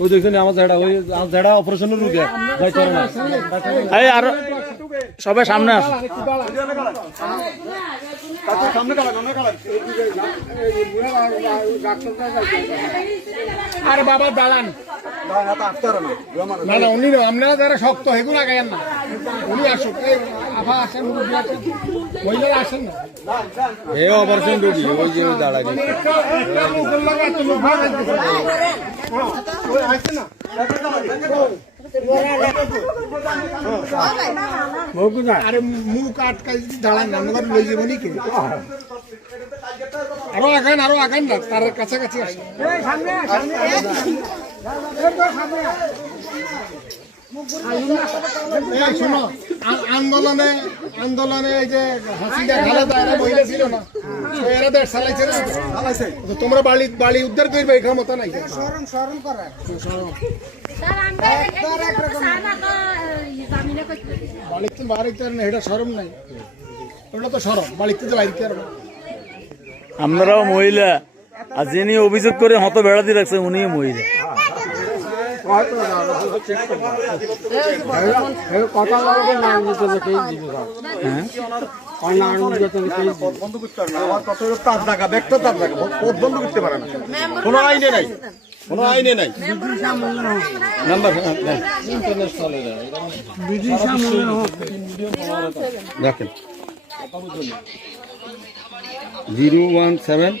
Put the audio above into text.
ওই দেখছেন আমার ঝাড়া ওই ঝাড়া অপারেশনের রুগী এই আর সবাই সামনে আসে আরে বাবা দাঁড়ান না না উনি আপনারা যারা শক্ত এগুলো আগাইয়েন না উনি আসুক এই আভা আসেন মুরব্বী আসেন মহিলারা আসেন না এ অপারেশন রুগী ওই যে দাঁড়া গেছে আরে মুখ আটকাই দাঁড়ান না আমরা লই যাবো নি কে আরো আগান না তার কাছাকাছি আসেন শোনো আন্দোলনে এই যে হাসিনা খালেদা এরা মহিলা ছিল না এরা দেশ চালাইছে না তোমরা বাড়ি উদ্ধার করবে এই ক্ষমতা নাই বাড়িতে বাড়িতে এটা সরম নাই ওটা তো সরম বাড়িতে তো বাড়িতে আর আপনারাও মহিলা আর যিনি অভিযোগ করে হত বেড়া দিয়ে রাখছে উনি মহিলা কথা বন্ধ করতে পারে না কোনো আইনে নাই কোনো আইনে নাই নাম্বার দেখেন 017